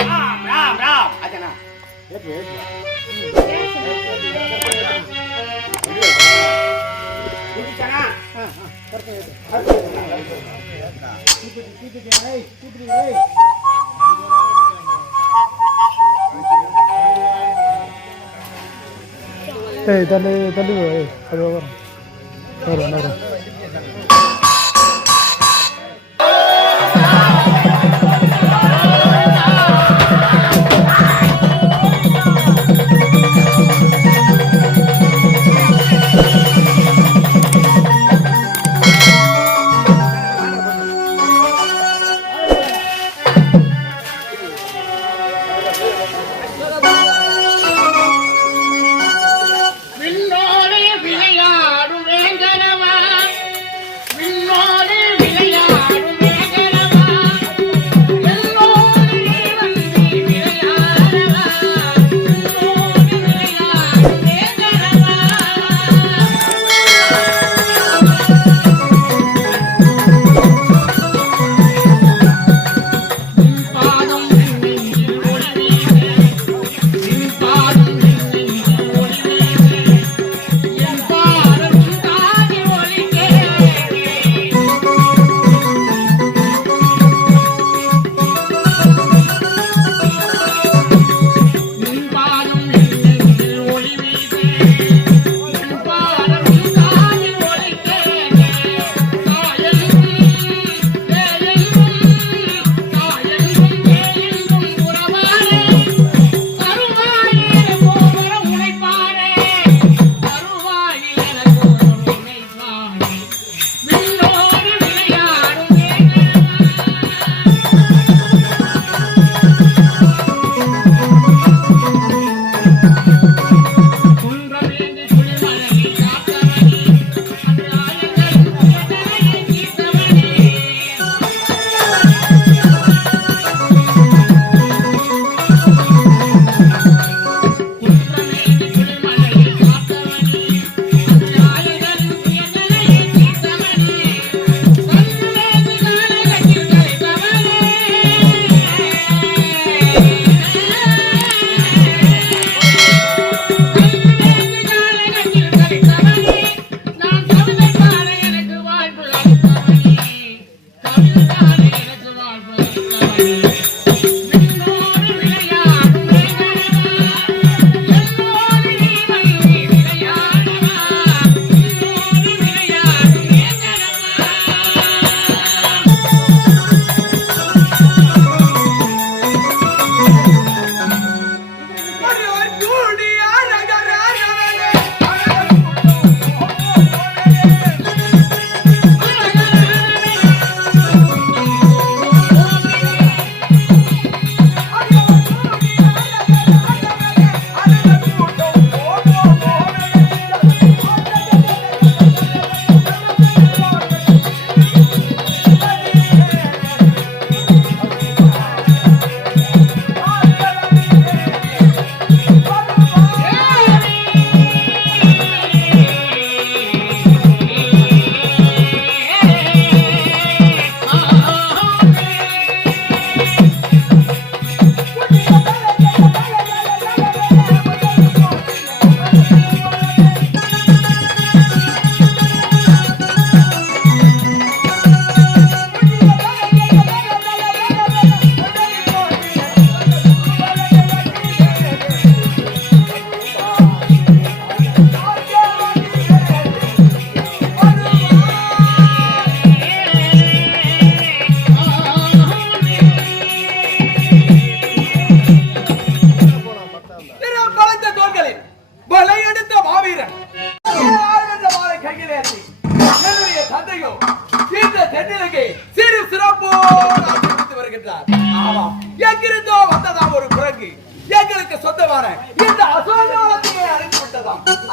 ராம் ராம் ராம் அச்சனா தள்ளி வரும்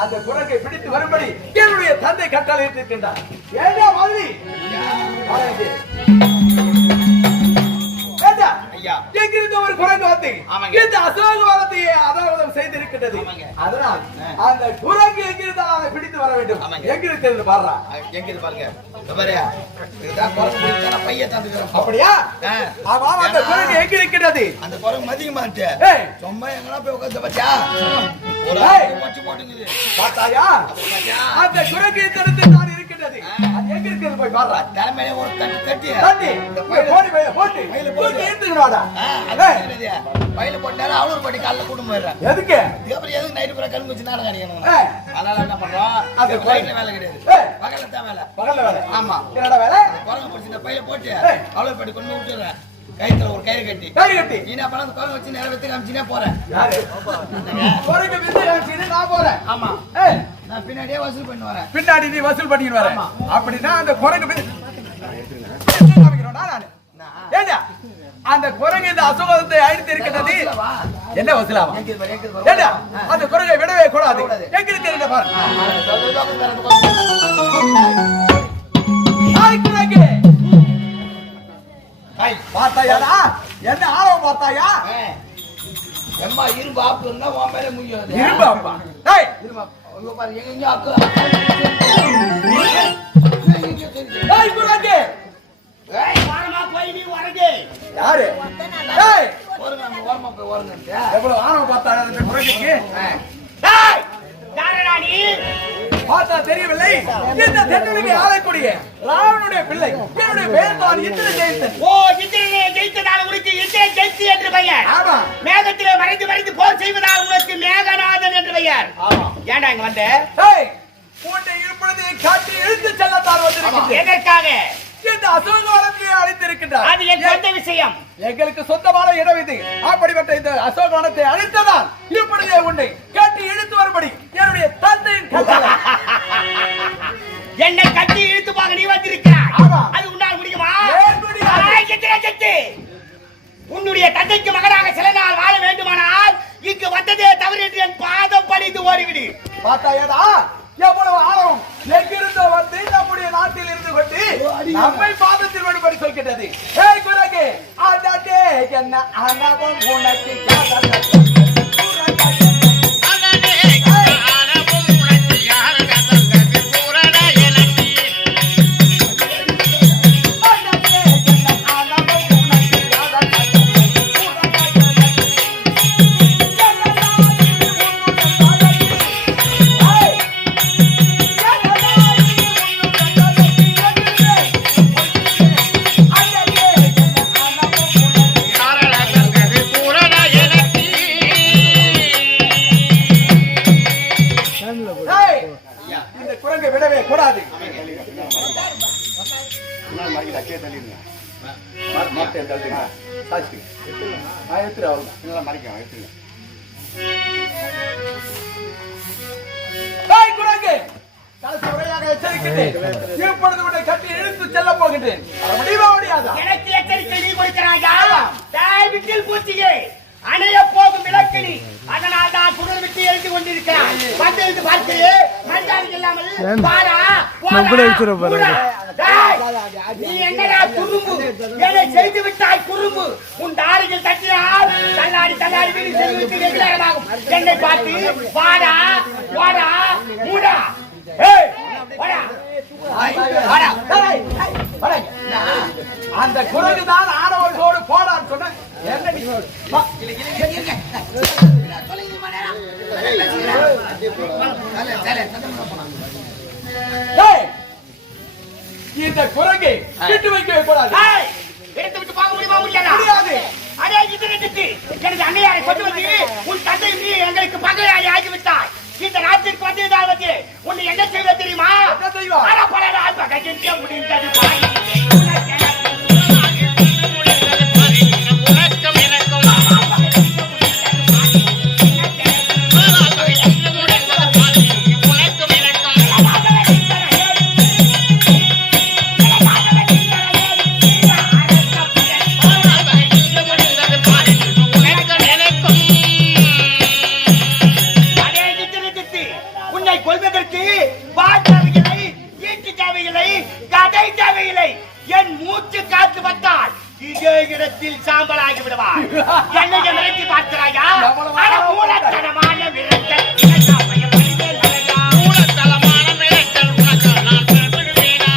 அந்த குரங்கை பிடித்து வரும்படி என்னுடைய தந்தை கட்டளையிட்டிருக்கின்றார். ஏண்டா மாதிரி எங்கிருந்து ஒரு குரங்கு வந்து இந்த அசோகவாதத்தை அதாவதம் செய்திருக்கின்றது. அதனால் அந்த குரங்கு எங்கிருந்தாலும் அதை பிடித்து வர வேண்டும். எங்கிருந்து பாடுறா எங்கிருந்து பாருங்க பைய தந்துக்கிறேன். அப்படியா? ஆமா, அந்த குரங்கு எங்க இருக்கிறது? அந்த குரங்கு மதிக்க மாட்டேன். ஏய், சும்மா எங்கனா போய் உட்கார்ந்து பாத்தியா? ஒரு போச்சு போட்டுங்குது. பார்த்தாயா? அந்த குரங்கு தடுத்து தான் இருக்கிறது. அது எங்க இருக்கிறது போய் பாரு. தலைமையில ஒரு தட்டு தட்டி இந்த போட்டு தூக்கி எடுத்துக்கணும்டா. பையில போட்டாலும் அவளூர் பட்டி காலைல கூட்டு போயிடுறேன். எதுக்கு? இதுக்கப்புறம் எதுக்கு நைட்டு பூரா கண் வச்சு நாடகம் அடிக்கணும்? அதனால என்ன பண்றோம்? அது பையில வேலை கிடையாது. பகல்ல தான் வேலை. பகல்ல வேலை. ஆமா. என்னடா வேலை? குரங்கு பிடிச்சி இந்த பையில போட்டு அவளூர் பட்டி கொண்டு விட்டுறேன். கைத்துல ஒரு கயிறு கட்டி நீ என்ன பண்ண குரங்கு வச்சு நேரம் வித்து காமிச்சுனே போறேன். குரங்கு வித்து காமிச்சு நான் போறேன். ஆமா. நான் பின்னாடியே வசூல் பண்ணி வரேன். பின்னாடி நீ வசூல் பண்ணிட்டு வர. அப்படின்னா அந்த குரங்கு ஏண்டா அந்த குரங்கு இந்த அசுகத்தை அழித்து இருக்கிறது என்ன வசூலாமா? ஏண்டா அந்த குரங்கை விடவே கூடாது. எங்க இருக்கிறது பாரு. பார்த்தாயாடா? என்ன ஆர்வம் பார்த்தாயா? எம்மா இரும்பு ஆப்பு இருந்தா உன் மேல முடியாது. இரும்பு ஆப்பா? டேய் இரும்பு ஐயோ பாரு எங்க ஆக்கு. டேய் குரங்கு. ஏய் வாரமா போய் நீ வரங்க. யாரு? டேய் ஓரமா ஓரமா போய் ஓரங்க. எவ்வளவு ஆர்வம் பார்த்தாயா அந்த குரங்குக்கு? டேய் யாரடா நீ? பார்த்தா தெரியவில்லை. இந்த தென்னலுக்கு ஆளக்கூடிய ராவனுடைய பிள்ளை. என்னுடைய பெயர் தான் இந்திர ஜெயித்தன். ஓ இந்திரனை ஜெயித்ததால் உனக்கு இந்திர ஜெயித்து என்று பெயர். ஆமா. மேகத்திலே மறைந்து மறைந்து போர் செய்வதால் உனக்கு மேகநாதன் என்று பெயர். ஆமா. ஏன்டா இங்க வந்த? டேய் உன்னை இப்பொழுது காட்டி இழுத்து செல்லத்தான் வந்திருக்கிறேன். எதற்காக? இந்த அசோகவனத்தை அழித்திருக்கின்றார். அது என் சொந்த விஷயம். எங்களுக்கு சொந்தமான இடம் இது. அப்படிப்பட்ட இந்த அசோகவனத்தை அழித்ததால் இப்பொழுதே உன்னை காட்டி இழுத்து வரும்படி என்னுடைய தந்தையின் கட்டளை. என்னை கட்டி இழுத்து போக நீ வந்திருக்கிறாய். ஆமா. அது உன்னால் முடியுமா? ஏன் முடியாது? உன்னுடைய தந்தைக்கு மகனாக சில நாள் வாழ வேண்டுமானால் இங்கு வந்ததே தவறு என்று என் பாதம் படித்து ஓடிவிடு. பார்த்தாயடா எவ்வளவு ஆழம். எங்கிருந்தோ வந்து நம்முடைய நாட்டில் இருந்து கொண்டு நம்மை பாதத்தில் வழிபடி சொல்கின்றது. ஏய் குரங்கு, ஆண்டாண்டே என்ன அனவம் உனக்கு இந்த குரங்கை விடவே கூடாது. குரங்கு எச்சரிக்கின்றேன். இப்பொழுது உன்னை கட்டி இழுத்து செல்ல போகின்றேன். முடியுமா முடியாதா? எனக்கு எச்சரிக்கை நீ கொடுக்கிறாயா? வீட்டில் பூச்சியே அணைய போகும் விளக்கணி. அதனால் தான் குரல் விட்டு எழுந்து கொண்டிருக்கிறான். வந்து பார்க்கிறேன் மரியாதை இல்லாமல் வாடா நீ என்னடா குறும்பு? என்னை செய்து விட்டாய் குறும்பு. உன் தாரிகள் தட்டினால் தள்ளாடி தள்ளாடி வீடு செய்து எதிராகும். என்னை பார்த்து வாடா வாடா மூடா. அந்த குரங்கு தான் ஆடவர்களோடு போடான்னு சொன்ன என்ன நீ இந்த குரங்கை விட்டு வைக்கவே கூடாது. எடுத்து விட்டு பார்க்க முடியுமா? முடியாது. அதே இது எனது அன்னையாரை கொண்டு வந்து உன் தந்தை நீ எங்களுக்கு பகையாளி ஆகிவிட்டாய். இந்த நாட்டிற்கு வந்ததால் வந்து உன்னை என்ன செய்வ தெரியுமா? என்ன செய்வா? முடிந்தது சாம்பலாகி விடுவார். என்னை மிரட்டி பார்க்கிறாயா? மூலத்தனமான மிரட்டல். மூலத்தனமான மிரட்டல் உனக்கு நான் பெருமையா.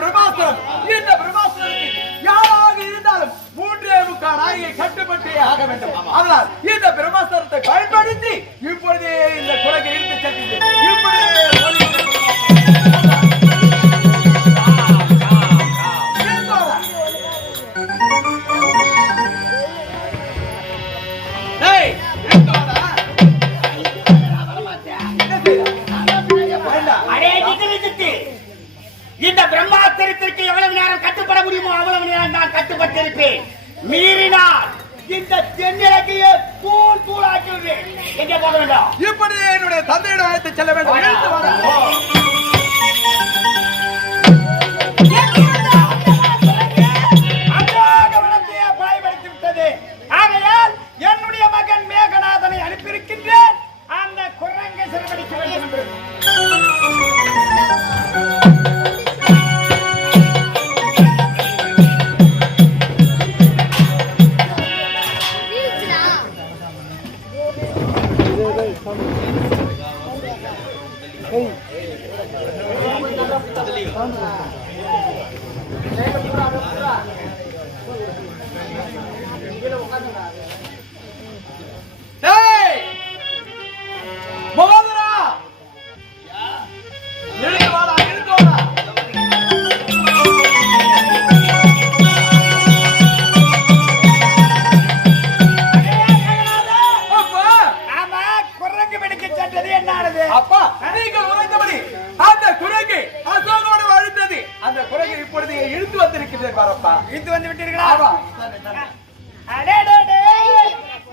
பிரம்மாஸ்திரம். இந்த பிரம்மாஸ்திரத்தில் யாராக இருந்தாலும் 3.25 நாயை கட்டுப்பட்டே ஆக வேண்டும். அதனால் இந்த பிரம்மாஸ்திரத்தை பயன்படுத்தி இப்பொழுதே இந்த குரங்கை இழுத்து செல்கிறேன். இந்த பிரம்மாஸ்திரத்திற்கு எவ்வளவு நேரம் கட்டுப்பட முடியுமோ அவ்வளவு நேரம் நான் கட்டுப்பட்டிருப்பேன். மீறினால் இந்த தென்னிலக்கையே தூள் தூளாக்கி விடுவேன். எங்கே போக வேண்டும்? இப்படி என்னுடைய தந்தையிடம் அழைத்து செல்ல வேண்டும். பயன்படுத்தி விட்டது. ஆகையால் என்னுடைய மகன் மேகநாதனை அனுப்பியிருக்கின்றேன். அந்த குரங்கை சிறுபடிக்க வேண்டும் என்று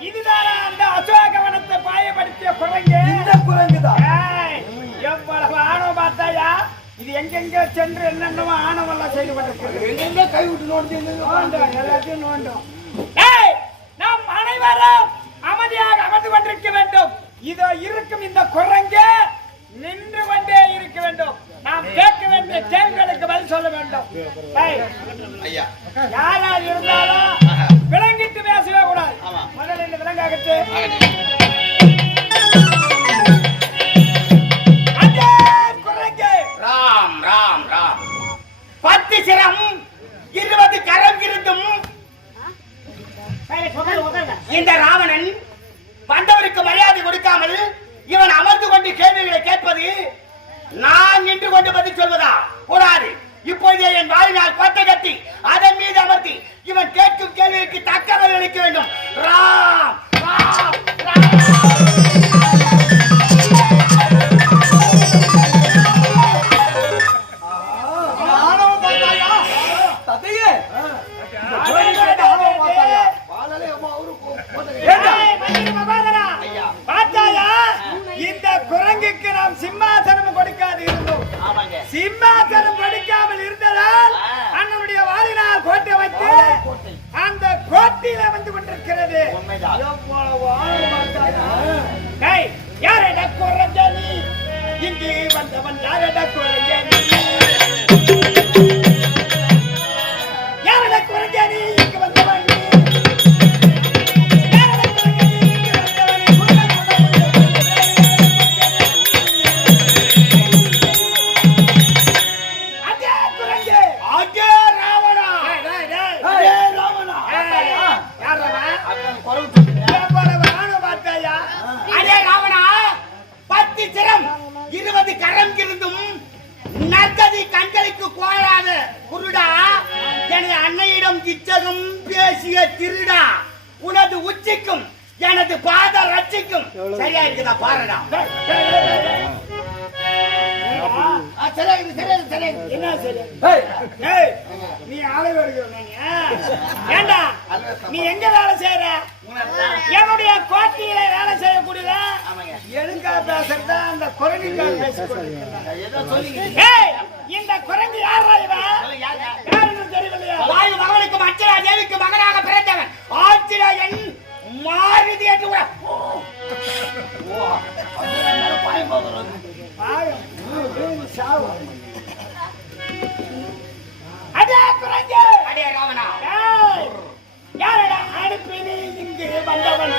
இதுதானா அந்த அசோகவனத்தை பாயப்படுத்திய குரங்கு? இந்த குரங்குதான். எவ்வளவு ஆணவம் பார்த்தாயா? இது எங்கெங்க சென்று என்னென்னமோ ஆணவெல்லாம் செய்து கொண்டிருக்கிறது. எங்கெங்க கை விட்டு நோண்டும் எல்லாத்தையும் நோண்டும். நாம் அனைவரும் அமைதியாக அமர்ந்து கொண்டிருக்க வேண்டும். இதோ இருக்கும் இந்த குரங்கு நின்று கொண்டே இருக்க வேண்டும். நாம் கேட்க வேண்டிய கேள்விகளுக்கு பதில் சொல்ல வேண்டும். யாரா இருந்தாலும் விலங்கிட்டு பேசவே கூடாது. முதல்ல இந்த விலங்காகட்டு குரங்கு ராம் ராம் ராம் 10 சிரம் 20 கரம் இருந்தும் இந்த ராவணன் வந்தவருக்கு மரியாதை கொடுக்காமல் இவன் அமர்ந்து கொண்டு கேள்விகளை கேட்பது, நான் நின்று கொண்டு பதில் சொல்வதா? கூடாது. இப்போதே என் வாயினால் கோட்டை கட்டி அதன் மீது அமர்த்தி இவன் கேட்கும் கேள்விக்கு தக்க பதில் அளிக்க வேண்டும். ராம் ராம் இந்த குரங்குக்கு நாம் சிம்மாசனம் கொடுக்காது இருந்தோம். சிம்மாசனம் கொடுக்காமல் இருந்ததால் அண்ணனுடைய வாளினால் கோட்டை வைத்து அந்த கோட்டையில வந்து கொண்டிருக்கிறது. யாரட குரங்க நீ? இங்கு வந்தவன் யாரட குரங்க நீ? யாரட குரங்க நீ? இங்கு வந்தவன் இச்சகம் பேசிய திருடா, உனது உச்சிக்கும் எனது பாத ரட்சிக்கும் சரியா இருக்குதா பாருடா. நீ ஆளை ஏண்டா நீ எங்க வேலை செய்யற? என்னுடைய கோட்டையில வேலை செய்யக்கூடிய எதுக்கா பேசுறதா அந்த குரங்குக்காக பேசிக்கொண்டு இந்த குரங்கு யாரா இவன் தெரியலையா? வாயு மகனுக்கு அச்சரா தேவிக்கு மகனாக பிறந்தவன் ஆச்சிராயன் மாறுதி என்று அடே குரங்கு, அடே ராவணா, யாரடா அனுப்பினி இங்கு வந்தவன்?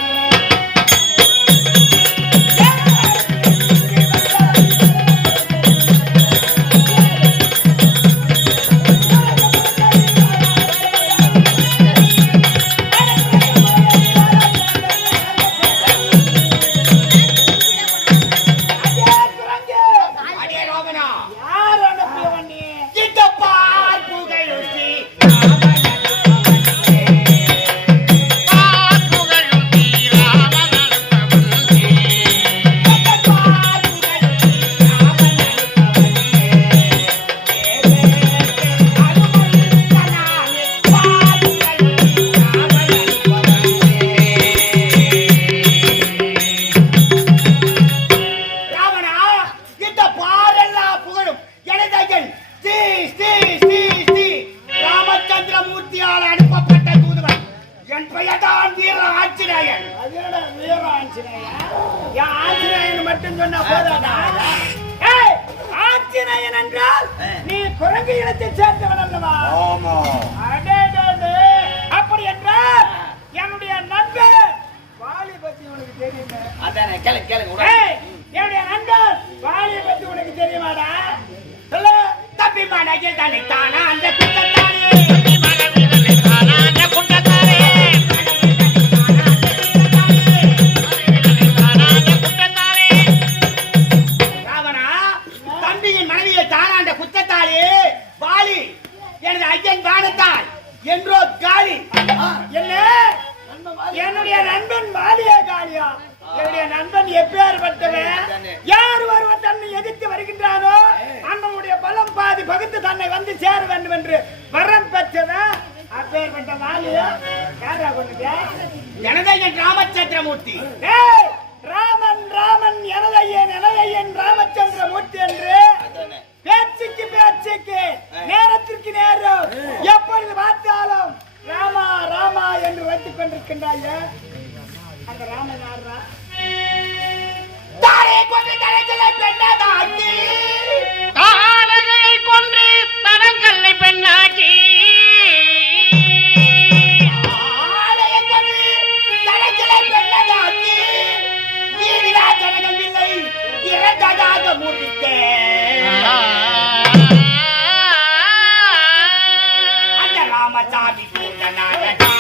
இவையதான் வீர ஆஞ்சநேயன். அது என்னடா வீர ஆஞ்சநேயன்? என் ஆஞ்சநேயன் மட்டும் சொன்னா போதாதா? ஏய், ஆஞ்சநேயன் என்றால் நீ குரங்கு இனத்தை சேர்ந்தவன் அல்லவா? ஆமா. அடடடே, அப்படி என்றால் என்னுடைய நண்பர் வாலி பத்தி உனக்கு தெரியுமே? அதானே கேளுங்க. ஏய், என்னுடைய நண்பர் வாலியை பத்தி உனக்கு தெரியுமாடா? சொல்லு. தப்பி மனதில் தனித்தானா அந்த குற்றத்தானே, ராவணா தம்பியின் மனைவியை தானாண்ட குற்றத்தாலே வாலி எனது ஐயன் தானத்தால் என்றோ காலி. என்ன? என்னுடைய நண்பன் வாலியா காலியா? என்னுடைய நண்பன் எப்பேற்பட்டவன்? யார் ஒருவர் தன்னை எதிர்த்து வருகின்றானோ அண்ணனுடைய பலம் பாதி பகுத்து தன்னை வந்து சேர வேண்டும் என்று வரம் பெற்றவன் அப்பேற்பட்ட வாலியா? யாரா கொண்டுங்க? எனதையன் ராமச்சந்திரமூர்த்தி. ஏய், ராமன் ராமன் எனதையன் ராமச்சந்திரமூர்த்தி என்று பேச்சுக்கு பேச்சுக்கு நேரத்திற்கு நேரம் எப்பொழுது பார்த்தாலும் ராமா ராமா என்று வைத்துக் கொண்டிருக்கின்றாயே, அந்த ராமன் யாரா? தாரே கொண்டு தலைச்சலை பெண்ணாக்கி, காலனை கொன்று தடங்கல்லை பெண்ணாக்கி, ஆலையை கொண்டு தலைச்சலை பெண்ணாக்கி, வீடிலா ஜனகம் இல்லை இரண்டாக முடித்தேன். அந்த ராமசாமி கூட நாடகா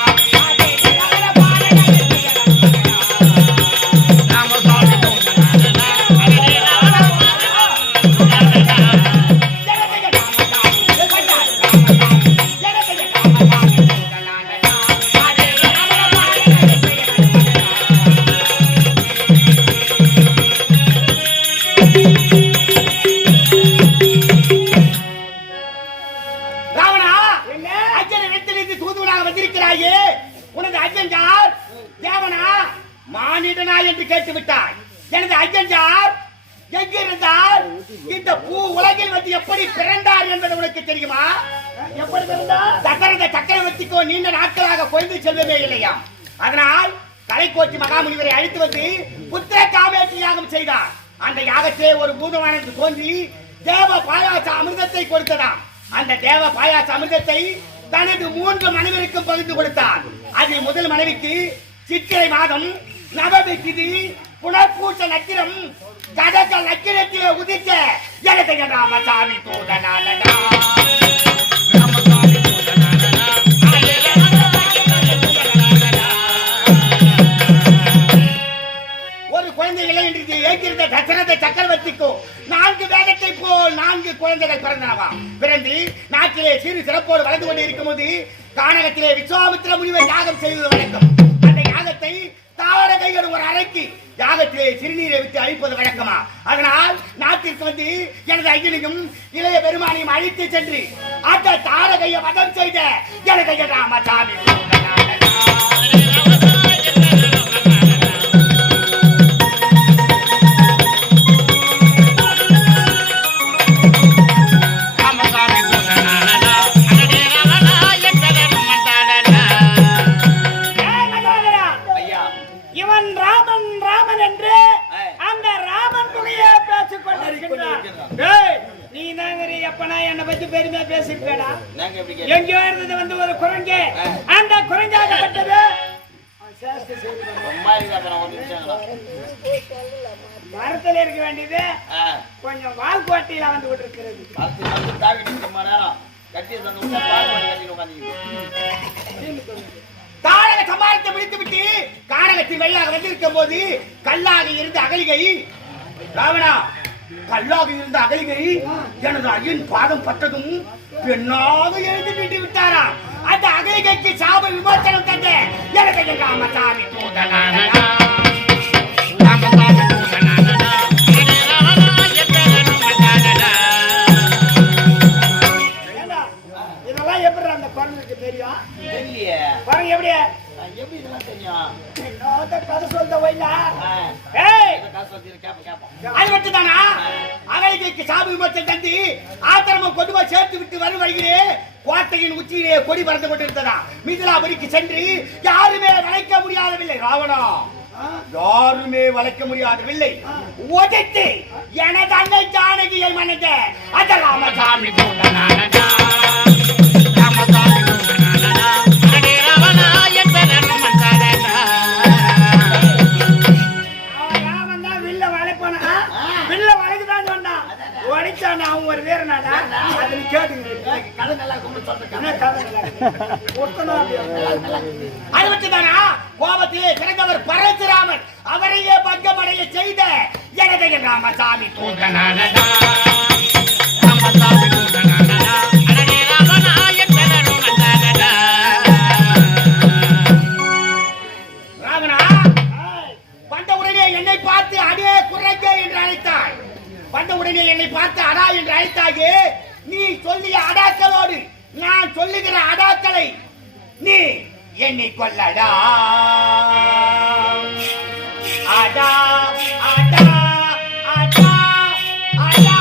என்று கேட்டு விட்டாய். எனது ஐயன் யார்? எங்கிருந்தால் இந்த பூ உலகில் வந்து எப்படி பிறந்தார் என்பது உனக்கு தெரியுமா? எப்படி பிறந்தார்? தசரத சக்கரவர்த்திக்கோ நீண்ட நாட்களாக குழந்தை செல்வமே இல்லையா? அதனால் கலைக்கோட்டி மகாமுனிவரை அழைத்து வந்து புத்திர காமேற்றி யாகம் செய்தார். அந்த யாகத்திலே ஒரு பூதமானது தோன்றி தேவ பாயாச அமிர்தத்தை கொடுத்ததாம். அந்த தேவ பாயாச அமிர்தத்தை தனது 3 மனைவிக்கும் பகிர்ந்து கொடுத்தார். அதில் முதல் மனைவிக்கு சித்திரை மாதம் நவமி திதி புனர்பூச நட்சத்திரம் கடக நட்சத்திரத்திலே உதித்த எனது ராமசாமி தூதனானடா. ஒரு குழந்தை இல்லை என்று ஏற்றிருந்த தசரத சக்கரவர்த்திக்கோ 4 வேதத்தை போல் 4 குழந்தைகள் பிறந்தனவா. பிறந்து நாட்டிலே சிறு சிறப்போடு வளர்ந்து கொண்டு இருக்கும்போது கானகத்திலே விஸ்வாமித்திர முனிவர் யாகம் செய்வது வழக்கம். அந்த யாகத்தை தாவர கைகள் ஒரு அறைக்கு யாகத்திலே சிறுநீரை விட்டு அழிப்பது வழக்கமா. அதனால் நாட்டிற்கு வந்து எனது ஐயனையும் இளைய பெருமானையும் அழித்து சென்று அந்த தாரகையை வதம் செய்த எனது ராமசாமி எங்கேயோ இருந்தது வந்து ஒரு குரங்கு. அந்த குரங்காகப்பட்டது மரத்தில் இருக்க வேண்டியது கொஞ்சம் வால்கோட்டையில வந்து கொண்டிருக்கிறது. தாரக சமாளித்து முடித்துவிட்டு கானகத்தின் வழியாக வந்திருக்கும் போது கல்லாக இருந்த அகலிகை ராவணா கல்லாக இருந்த அகலிகை எனது ஐயன் பாதம் பட்டதும் பெண்ணாக எழுந்து விட்டு விட்டாரா. அந்த அகலிகைக்கு சாப விமோசனம் தந்த எனக்கு ராமசாமி தூதனானடா. இதெல்லாம் எப்படி அந்த குரங்குக்கு தெரியும்? குரங்கு எப்படி எப்படி இதெல்லாம் தெரியும்? கதை சொல்ல வைல அது மட்டும் தானா? அகலிகைக்கு சாப விமோசனம் தந்து ஆத்திரமும் கொண்டு போய் சேர்த்து விட்டு வரும் வழியிலே கோட்டையின் உச்சியிலே கொடி பறந்து கொண்டிருந்ததா மிதிலாபுரிக்கு சென்று யாருமே வளைக்க முடியாதவில்லை ராவணா, யாருமே வளைக்க முடியாதவில்லை. உதைத்து எனது அன்னை ஜானகியை மனைந்த அதெல்லாம் சாமி அவன் ஒரு வீரனாடா அது மட்டும்தானா கோபத்திலே பிறந்தவர் பரசுராமன் அவரையே பங்கமடைய செய்த எனது ராமசாமி தூதனானடா ராவணா வந்தவுடனே என்னை பார்த்து அடே குறைக்க என்று அழைத்தாள். வந்தவுடனே என்னை பார்த்து அடா என்று அழைத்தாயே, நீ சொல்லிய அடாக்களோடு நான் சொல்லுகிற அடாக்களை நீ என்னை கொல்லடா. அடா அடா அடா அடா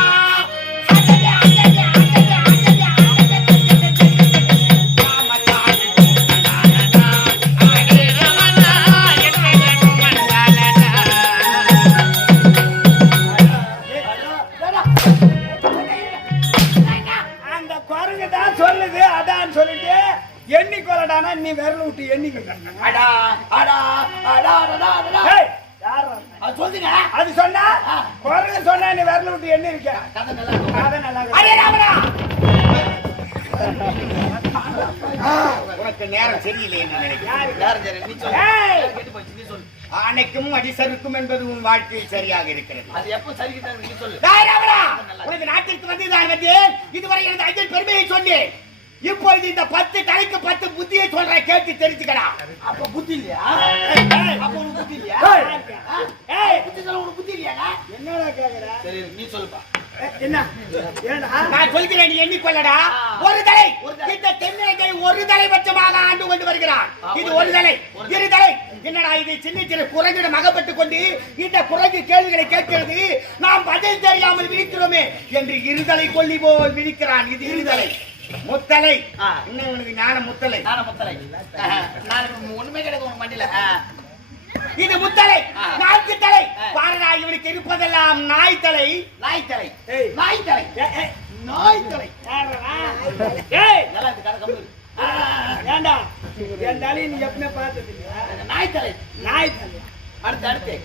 சொல்லுது அடான்னு சொல்லிட்டு எண்ணி கொள்ளடானா நீ விரல விட்டு எண்ணிக்க. அடா அடா அடா அடா அடா அது சொல்லுங்க. அது சொன்னா குரங்கு சொன்னா நீ விரல விட்டு எண்ணி இருக்க. கதை நல்லா அரே ராமனா, உனக்கு நேரம் சரியில்லை என்று நினைக்கிறேன். ஆணைக்கும் அடிசருக்கும் என்பது உன் வாழ்க்கையில் சரியாக இருக்கிறது. அது எப்ப சரிக்கிட்டாங்க நீ சொல்லு. உனக்கு நாட்டிற்கு வந்து நான் வந்தேன். இதுவரை எனது ஐயன் பெருமையை சொன்னேன். இப்பொழுது இந்த 10 தலைக்கு 10 புத்தியை சொல்ற கேட்டு தெரிஞ்சுக்கடா. அப்ப புத்தி இல்லையா? அப்ப உனக்கு புத்தி இல்லையா? புத்தி சொல்ல உனக்கு புத்தி இல்லையா? என்னடா கேக்குற? சரி நீ சொல்லுப்பா. என்ன ஏடா நான் சொல்கிறேன், நீ எண்ணிக்கொள்ளடா. ஒரு தலை இந்த தென்னிலங்கை ஒரு தலைபட்சமாக ஆண்டு கொண்டு வருகிறான். இது ஒரு தலை, இரு தலை. என்னடா இது சின்ன சின்ன குரங்கிடம் அகப்பட்டுக் கொண்டு இந்த குரங்கு கேள்விகளை கேட்கிறது. நாம் பதில் தெரியாமல் விழிக்கிறோமே என்று இருதலை கொல்லி போல் விழிக்கிறான். இது இருதலை. முத்தலை இன்னும் உனக்கு ஞான முத்தலை. ஒண்ணுமே கிடையாது உங்க மண்டியில. இது முத்தலை. 4 தலை. பாரடா, இவனுக்கு இருப்பதெல்லாம் நாய் தலை. நாய் தலை. நாய் தலை. நாய் தலை. ஏய் நல்லா இருக்கு கதை கம்பு. ஏண்டா என் தலையை நீ எப்பவுமே பார்த்தது இல்லையா? நாய் தலை. நாய் தலை. அடுத்து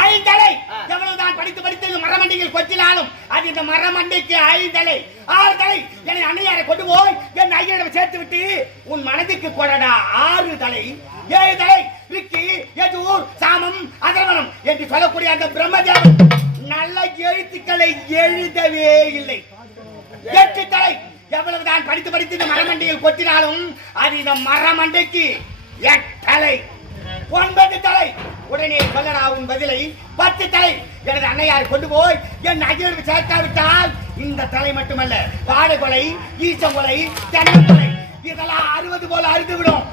ஐந்தலை. எவ்வளவுதான் படித்து படித்து மரமண்டையில் கொச்சினாலும் அது இந்த மரமண்டைக்கு 5 தலை 6 தலை. என் அண்ணையாரை கொண்டு போய் என் ஐயனிடம் சேர்த்து விட்டு உன் மனதுக்கு கொடடா 6 தலை 7 தலை. ரிக்கி யஜூர் சாமம் அதர்வனம் என்று சொல்லக்கூடிய அந்த பிரம்மதேவன் நல்ல எழுத்துக்களை எழுதவே இல்லை. 8 தலை. எவ்வளவுதான் படித்து படித்து இந்த மரமண்டையில் கொத்தினாலும் அது இந்த மரமண்டைக்கு 8 தலை 9 தலை. உடனே சொல்லடா உன் பதிலை. 10 தலை. எனது அன்னையார் கொண்டு போய் என் ஐயனுக்கு சேர்க்காவிட்டால் இந்த தலை மட்டுமல்ல, பாடை கொலை, ஈச்சம் கொலை, தென்னங்கொலை இதெல்லாம் 60 போல அறுத்துவிடும்.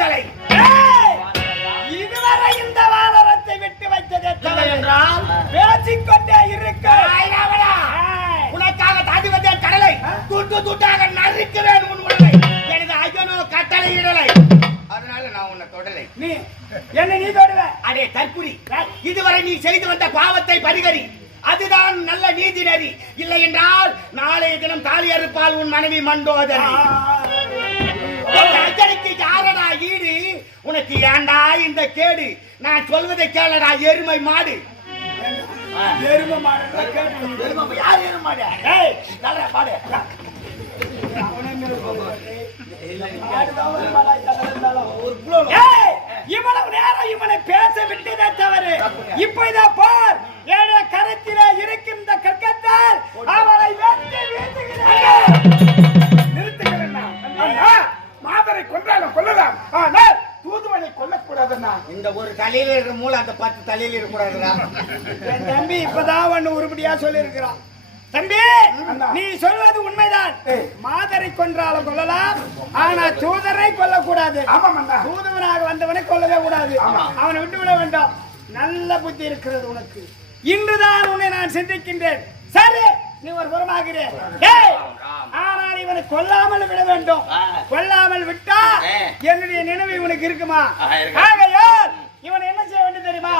தலை. இதுவரை இந்த வானரத்தை விட்டு வைத்ததே தலை என்றால் பேசிக்கொண்டே இருக்க. உனக்காக தாண்டி வந்த கடலை துட்டு துட்டாக நறுக்கிறேன் உன் உடலை. எனது ஐயனோ கட்டளை இடலை. அதனால நான் உன்னை தொடலை. நீ என்ன நீ தொடுவ? அடே தற்குறி, இதுவரை நீ செய்து வந்த பாவத்தை பரிகரி. அதுதான் நல்ல நீதி நெறி. இல்லை என்றால் நாளைய தினம் தாலி அறுப்பால் உன் மனைவி மண்டோதரி. அஞ்சலிக்கு யாரடா ஈடு? உனக்கு ஏண்டா இந்த கேடு? நான் சொல்வதை கேளடா எருமை மாடு. எருமை மாடு யார் எருமை மாடு? ஏய் நல்ல பாடு. இவ்வளவு நேரம் இவனை பேச விட்டதே தவறு. இப்ப பார், ஏழை கரத்திலே இருக்கின்ற கற்கத்தால் அவனை வெட்டி வீசுகிறேன். நிறுத்துகிறேன். மாதரை கொன்றாலும் கொல்லலாம், ஆனால் தூதுவனை கொல்லக்கூடாதுன்னா. இந்த ஒரு தலையில இருக்கிற மூளை அந்த 10 தலையில இருக்கக்கூடாதுடா. என் தம்பி இப்பதான் ஒண்ணு உருப்படியா சொல்லி இருக்கிறான். தம்பி, நீ சொல்வது உண்மைதான். மாதரை கொன்றாலும் கொல்லலாம், ஆனா தூதரை கொல்லக்கூடாது. தூதுவனாக வந்தவனை கொல்லவே கூடாது. அவனை விட்டு விட வேண்டாம். நல்ல புத்தி இருக்கிறது உனக்கு. இன்றுதான் உன்னை நான் சிந்திக்கின்றேன். சரி, நீ ஒரு புறமாகிறே. டேய், ஆனால் இவனை கொல்லாமல் விட வேண்டும். கொல்லாமல் விட்டா என்னுடைய நினைவு இவனுக்கு இருக்குமா? ஆகையால் இவன் என்ன செய்ய வேண்டும் தெரியுமா?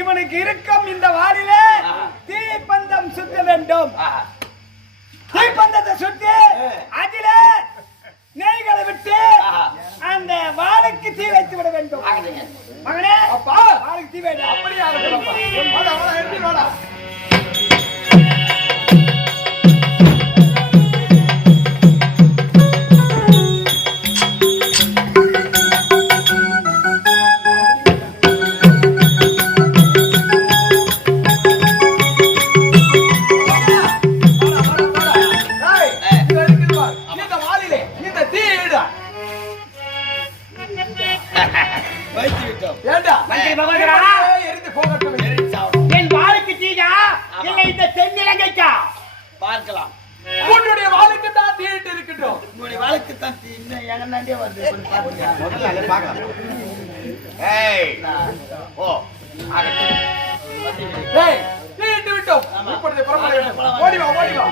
இவனுக்கு இருக்கும் இந்த வாளிலே தீப்பந்தம் சுத்த வேண்டும். தீப்பந்தத்தை சுத்தி அதிலே நெய்களை விட்டு அந்த வாளுக்கு தீ வைத்து விட வேண்டும். மகனே, அப்பா வாளுக்கு தீ வைத்து அப்படியே ஆகட்டும்ப்பா. வாடா வாடா எழுதி வாடா. என் வாளுக்கு தீயா இல்லை இந்த தென்னிலங்கைக்கா? பார்க்கலாம். உன்னுடைய வாளுக்கு தான் தீட்டு இருக்கட்டும். உங்களுடைய வாழ்க்கை தான் இன்னும் எங்கன்னாண்டே வருது. கொஞ்சம் பாருங்க. முதல்ல பார்க்கலாம். தீட்டு விட்டோம். இப்பொழுது புறப்பட வேண்டும். ஓடி வா ஓடி வா.